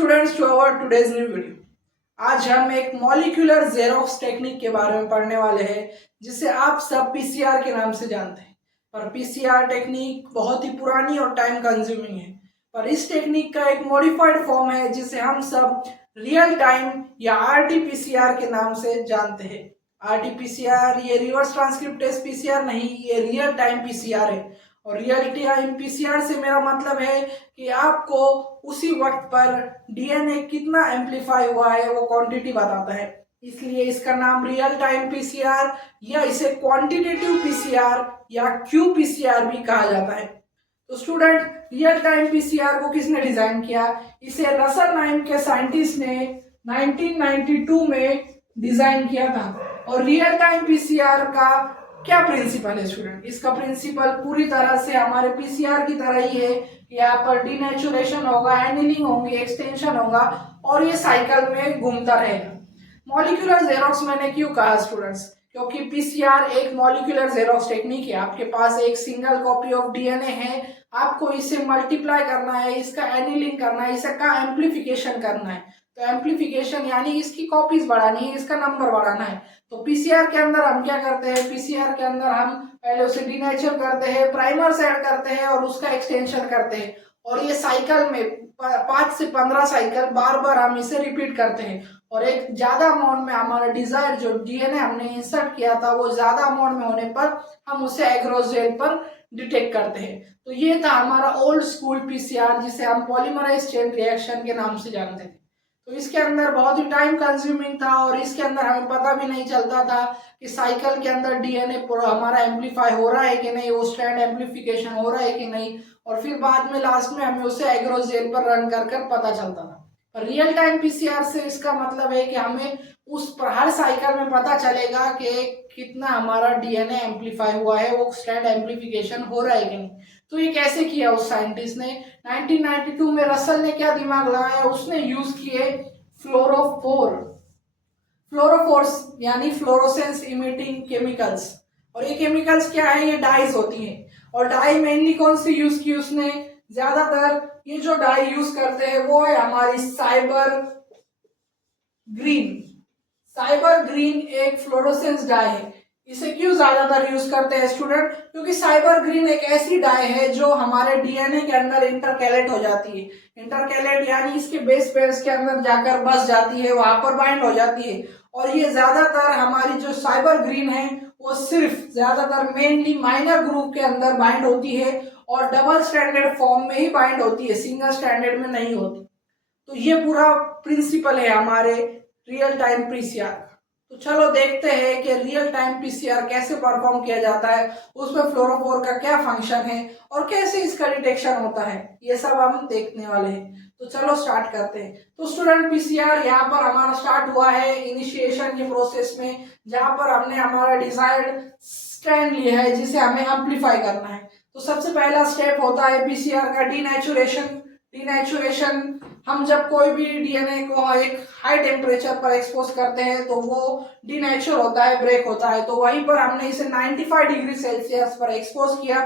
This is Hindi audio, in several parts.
Students to our today's new video. आज हम एक मॉलिक्यूलर जेरोक्स टेक्निक के बारे में पढ़ने वाले हैं जिसे आप सब पीसीआर के नाम से जानते हैं। पर पीसीआर टेक्निक बहुत ही पुरानी और टाइम कंज्यूमिंग है। पर इस टेक्निक का एक मॉडिफाइड फॉर्म है जिसे हम सब रियल टाइम या आरटीपीसीआर के नाम से जानते हैं। आरटीपीसीआर ये रिवर्स ट्रांसक्रिप्टेज पीसीआर नहीं, ये रियल टाइम पीसीआर है। और रियल टाइम पीसीआर से मेरा मतलब है कि आपको उसी वक्त पर डीएनए कितना एम्पलीफाई हुआ है वो क्वांटिटी बताता है, इसलिए इसका नाम रियल टाइम पीसीआर या इसे क्वांटिटेटिव पीसीआर या क्यूपीसीआर भी कहा जाता है। तो स्टूडेंट, रियल टाइम पीसीआर को किसने डिजाइन किया? इसे रसल नाम के साइंटिस्ट ने 1992 में डिजाइन किया था। और रियल टाइम पीसीआर का क्या प्रिंसिपल है स्टूडेंट? इसका प्रिंसिपल पूरी तरह से हमारे पीसीआर की तरह ही है कि यहाँ पर डीनेचुरेशन होगा, एनिलिंग होंगे, एक्सटेंशन होगा और ये साइकिल में घूमता रहेगा। मॉलिक्यूलर जेरोक्स मैंने क्यों कहा स्टूडेंट्स? क्योंकि पीसीआर एक मॉलिक्यूलर जेरोक्स टेक्निक है। आपके पास एक सिंगल कॉपी ऑफ डीएनए है, आपको इसे मल्टीप्लाई करना है, इसका एनिलिंग करना है, इसका एम्प्लीफिकेशन करना है। तो एम्प्लीफिकेशन यानी इसकी कॉपीज बढ़ानी है, इसका नंबर बढ़ाना है। तो पीसीआर के अंदर हम क्या करते हैं? पीसीआर के अंदर हम पहले उसे डीनेचर करते हैं, प्राइमर ऐड करते हैं और उसका एक्सटेंशन करते हैं। और ये साइकिल में 5 से 15 साइकिल बार बार हम इसे रिपीट करते हैं। और एक ज्यादा अमाउंट में हमारा डिजायर जो डीएनए हमने इंसर्ट किया था वो ज्यादा अमाउंट में होने पर हम उसे एग्रोजेल पर डिटेक्ट करते हैं। तो ये था हमारा ओल्ड स्कूल पीसीआर जिसे हम पॉलीमराइज चेन रिएक्शन के नाम से जानते थे। तो इसके अंदर बहुत ही टाइम कंज्यूमिंग था और इसके अंदर हमें पता भी नहीं चलता था कि साइकिल के अंदर डीएनए हमारा एम्पलीफाई हो रहा है कि नहीं, वो स्ट्रैंड एम्पलीफिकेशन हो रहा है कि नहीं। और फिर बाद में लास्ट में हमें उसे एग्रोजेल पर रन कर पता चलता था। पर रियल टाइम पीसीआर से इसका मतलब है कि हमें उस पर हर साइकिल में पता चलेगा कि कितना हमारा डीएनए एम्पलीफाई हुआ है, वो स्ट्रैंड एम्पलीफिकेशन हो रहा है कि नहीं। तो ये कैसे किया उस साइंटिस्ट ने? 1992 में रसल ने क्या दिमाग लगाया? उसने यूज किए फ्लोरोफोर्स यानी फ्लोरोसेंस इमिटिंग केमिकल्स। और ये केमिकल्स क्या है? ये डाइज होती हैं। और डाई मेनली कौन सी यूज की उसने? ज्यादातर ये जो डाई यूज करते हैं वो है हमारी साइबर ग्रीन एक फ्लोरोसेंस डाई है। इसे क्यों ज्यादातर यूज करते हैं स्टूडेंट? क्योंकि साइबर ग्रीन एक ऐसी डाई है जो हमारे डीएनए के अंदर इंटरकैलेट हो जाती है। इंटरकैलेट यानी इसके बेस पेयर्स के अंदर जाकर बस जाती है, वहां पर बाइंड हो जाती है। और ये ज्यादातर हमारी जो साइबर ग्रीन है वो सिर्फ ज्यादातर मेनली माइनर ग्रुप के अंदर बाइंड होती है और डबल स्टैंडर्ड फॉर्म में ही बाइंड होती है, सिंगल स्टैंडर्ड में नहीं होती। तो ये पूरा प्रिंसिपल है हमारे रियल टाइम पीसीआर का। तो चलो देखते हैं कि रियल टाइम पीसीआर कैसे परफॉर्म किया जाता है, उसमें फ्लोरोफोर का क्या फंक्शन है और कैसे इसका डिटेक्शन होता है, ये सब हम देखने वाले हैं। तो चलो स्टार्ट करते हैं। तो स्टूडेंट, पीसीआर यहाँ पर हमारा स्टार्ट हुआ है इनिशिएशन के प्रोसेस में, जहां पर हमने हमारा डिजायर्ड स्ट्रैंड लिया है जिसे हमें एम्पलीफाई करना है। तो सबसे पहला स्टेप होता है पीसीआर का डीनेचुरेशन। हम जब कोई भी डीएनए को एक हाई टेम्परेचर पर एक्सपोज करते हैं तो वो डीनेचर होता है, ब्रेक होता है। तो वहीं पर हमने इसे 95 डिग्री सेल्सियस पर एक्सपोज किया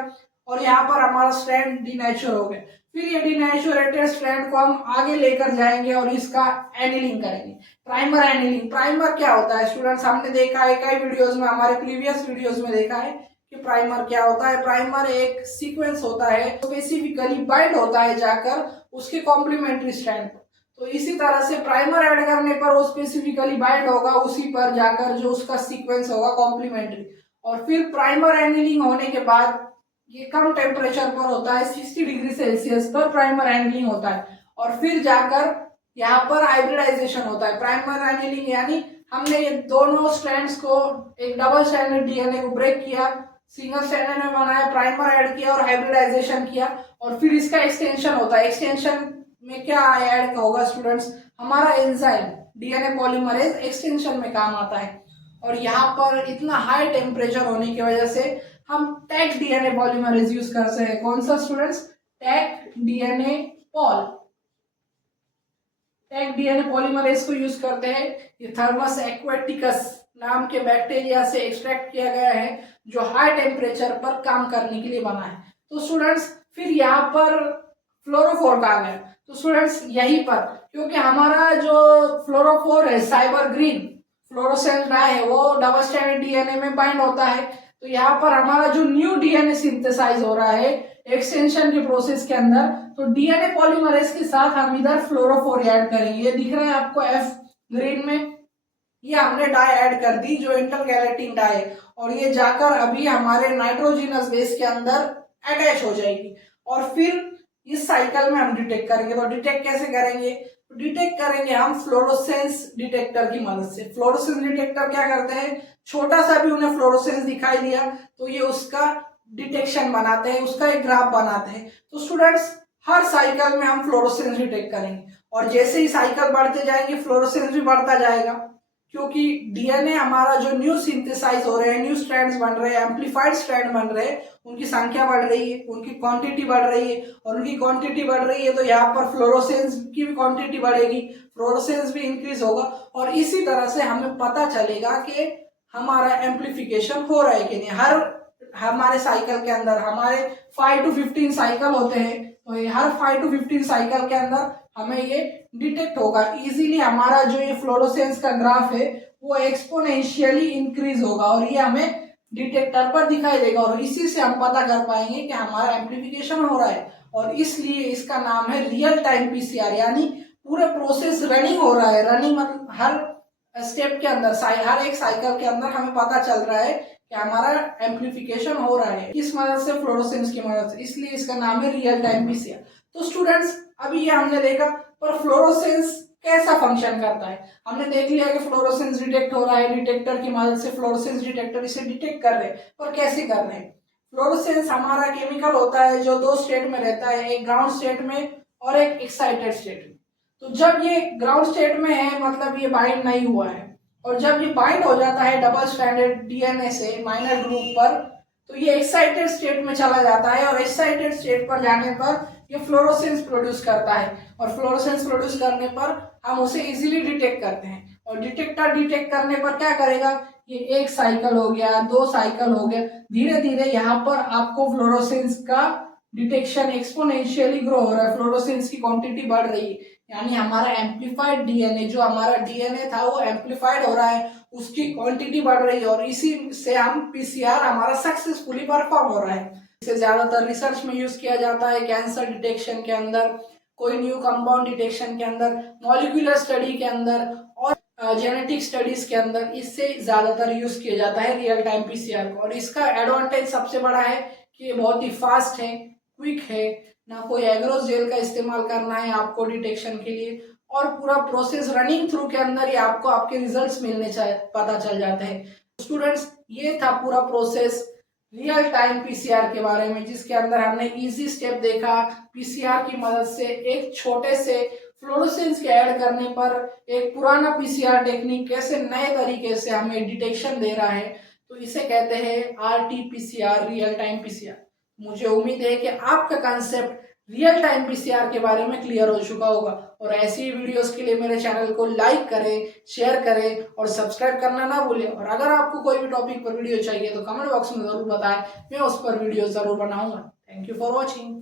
और यहाँ पर हमारा स्ट्रैंड डीनेचर हो गया। फिर ये डीनेचुरेटेड स्ट्रैंड को हम आगे लेकर जाएंगे और इसका एनिलिंग करेंगे। Primer annealing. प्राइमर क्या होता है स्टूडेंट्स? हमने देखा है कई वीडियोज में, हमारे प्रीवियस वीडियोज में देखा है कि प्राइमर क्या होता है। प्राइमर एक सीक्वेंस होता है, स्पेसिफिकली बाइंड होता है जाकर उसके कॉम्प्लीमेंट्री स्ट्रैंड पर। तो इसी तरह से प्राइमर ऐड करने पर वो स्पेसिफिकली बाइंड होगा उसी पर जाकर जो उसका सीक्वेंस होगा कॉम्प्लीमेंट्री। और फिर प्राइमर एनिलिंग होने के बाद ये कम टेम्परेचर पर होता है, 60 डिग्री सेल्सियस पर प्राइमर एनिलिंग होता है। और फिर जाकर यहाँ पर हाइब्रिडाइजेशन होता है। प्राइमर एनिलिंग यानी हमने ये दोनों स्ट्रैंड्स को एक डबल स्टैंडर्ड डीएनए को ब्रेक किया, सिंगल स्टैंडर्ड में बनाया, प्राइमर ऐड किया और हाइब्रिडाइजेशन किया। और फिर इसका एक्सटेंशन होता है। एक्सटेंशन में क्या ऐड होगा स्टूडेंट्स? हमारा एंजाइम डीएनए पॉलीमरेज एक्सटेंशन में काम आता है। और यहाँ पर इतना हाई टेम्परेचर होने की वजह से हम टैग डीएनए पॉलीमरेज यूज कर सकते हैं। कौन सा स्टूडेंट्स? टैग डीएनए पॉलीमरेज को यूज करते हैं। ये थर्मस एक्वेटिकस नाम के बैक्टीरिया से एक्सट्रैक्ट किया गया है जो हाई टेम्परेचर पर काम करने के लिए बना है। तो स्टूडेंट्स, फिर यहाँ पर फ्लोरोफोर का आ गया। तो स्टूडेंट्स, यहीं पर क्योंकि हमारा जो फ्लोरोफोर है, साइबर ग्रीन फ्लोरोसेंस डाई है, वो डबल स्ट्रैंडेड डीएनए में बाइंड होता है। तो यहाँ पर हमारा जो न्यू डीएनए सिंथेसाइज हो रहा है एक्सटेंशन के प्रोसेस के अंदर, तो डीएनए पॉलीमरेज के साथ हम इधर फ्लोरोफोर ऐड करेंगे। ये दिख रहा है आपको एफ ग्रीन में, ये हमने डाई ऐड कर दी जो इंटरगैलेक्टिक डाई है, और ये जाकर अभी हमारे नाइट्रोजिनस बेस के अंदर अटैच हो जाएगी। और फिर इस साइकिल में हम डिटेक्ट करेंगे। तो डिटेक्ट कैसे करेंगे? तो डिटेक्ट करेंगे हम फ्लोरोसेंस डिटेक्टर की मदद से। फ्लोरोसेंस डिटेक्टर क्या करते हैं, छोटा सा भी उन्हें फ्लोरोसेंस दिखाई दिया तो ये उसका डिटेक्शन बनाते हैं, उसका एक ग्राफ बनाते हैं। तो स्टूडेंट्स, हर साइकिल में हम फ्लोरोसेंस डिटेक्ट करेंगे, और जैसे ही साइकिल बढ़ते जाएंगे फ्लोरोसेंस भी बढ़ता जाएगा, क्योंकि डीएनए हमारा जो न्यू सिंथेसाइज हो रहे हैं, न्यू स्ट्रैंड्स बन रहे हैं, एम्पलीफाइड स्ट्रैंड बन रहे हैं, उनकी संख्या बढ़ रही है, उनकी क्वांटिटी बढ़ रही है, और उनकी क्वांटिटी बढ़ रही है तो यहाँ पर फ्लोरोसेंस की भी क्वांटिटी बढ़ेगी, फ्लोरोसेंस भी इंक्रीज होगा, और इसी तरह से हमें पता चलेगा कि हमारा एम्पलीफिकेशन हो रहा है कि नहीं। हमारे साइकिल के अंदर हमारे 5 to 15 साइकिल होते हैं, तो हर 5 to 15 साइकिल के अंदर हमें ये डिटेक्ट होगा इजीली। हमारा जो ये फ्लोरोसेंस का ग्राफ है वो एक्सपोनेंशियली इंक्रीज होगा, और ये हमें डिटेक्टर पर दिखाई देगा, और इसी से हम पता कर पाएंगे कि हमारा एम्पलीफिकेशन हो रहा है। और इसलिए इसका नाम है रियल टाइम पीसीआर, यानी पूरा प्रोसेस रनिंग हो रहा है। रनिंग मतलब हर स्टेप के अंदर, हर एक साइकिल के अंदर हमें पता चल रहा है कि हमारा एम्पलीफिकेशन हो रहा है किस मदद से, फ्लोरोसेंस की मदद से, इसलिए इसका नाम है रियल टाइम पीसीआर। तो स्टूडेंट्स, अभी ये हमने देखा, पर फ्लोरोसेंस कैसा फंक्शन करता है हमने देख लिया कि फ्लोरोसेंस डिटेक्ट हो रहा है, डिटेक्टर की मदद से फ्लोरोसेंस डिटेक्टर इसे डिटेक्ट कर रहे हैं, पर कैसे कर रहे हैं। फ्लोरोसेंस हमारा केमिकल होता है जो दो स्टेट में रहता है, एक ग्राउंड स्टेट में और एक एक्साइटेड स्टेट में। तो जब ये ग्राउंड स्टेट में है मतलब ये बाइंड नहीं हुआ है, और जब ये बाइंड हो जाता है डबल स्ट्रैंडेड डीएनए से माइनर ग्रुप पर, तो ये एक्साइटेड स्टेट में चला जाता है, और एक्साइटेड स्टेट पर जाने पर ये फ्लोरोसेंस प्रोड्यूस करता है, और फ्लोरोसेंस प्रोड्यूस करने पर हम उसे इजीली डिटेक्ट करते हैं। और डिटेक्टर डिटेक्ट करने पर क्या करेगा, ये एक साइकिल हो गया, दो साइकिल हो गया, धीरे धीरे यहाँ पर आपको फ्लोरोसेंस का डिटेक्शन एक्सपोनेंशियली ग्रो हो रहा है, फ्लोरोसेंस की क्वांटिटी बढ़ रही है, यानी हमारा एम्पलीफाइड डीएनए, जो हमारा डीएनए था वो एम्पलीफाइड हो रहा है, उसकी क्वांटिटी बढ़ रही है, और इसी से हम पीसीआर हमारा सक्सेसफुली परफॉर्म हो रहा है। इसे ज्यादातर रिसर्च में यूज किया जाता है, कैंसर डिटेक्शन के अंदर, कोई न्यू कंपाउंड डिटेक्शन के अंदर, मॉलिक्यूलर स्टडी के अंदर, और जेनेटिक स्टडीज के अंदर इससे ज्यादातर यूज किया जाता है रियल टाइम पीसीआर को। और इसका एडवांटेज सबसे बड़ा है कि ये बहुत ही फास्ट है, क्विक है, ना कोई एग्रोजेल का इस्तेमाल करना है आपको डिटेक्शन के लिए, और पूरा प्रोसेस रनिंग थ्रू के अंदर ही आपको आपके रिजल्ट्स मिलने पता चल जाते हैं। स्टूडेंट्स, ये था पूरा प्रोसेस रियल टाइम पीसीआर के बारे में, जिसके अंदर हमने इजी स्टेप देखा, पीसीआर की मदद से एक छोटे से फ्लोरोसेंस के ऐड करने पर एक पुराना पीसीआर टेक्निक कैसे नए तरीके से हमें डिटेक्शन दे रहा है। तो इसे कहते हैं आरटीपीसीआर, रियल टाइम पीसीआर। मुझे उम्मीद है कि आपका कंसेप्ट रियल टाइम पीसीआर के बारे में क्लियर हो चुका होगा, और ऐसी वीडियोस के लिए मेरे चैनल को लाइक करें, शेयर करें और सब्सक्राइब करना ना भूलें। और अगर आपको कोई भी टॉपिक पर वीडियो चाहिए तो कमेंट बॉक्स में जरूर बताएं, मैं उस पर वीडियो जरूर बनाऊंगा। Thank you for watching.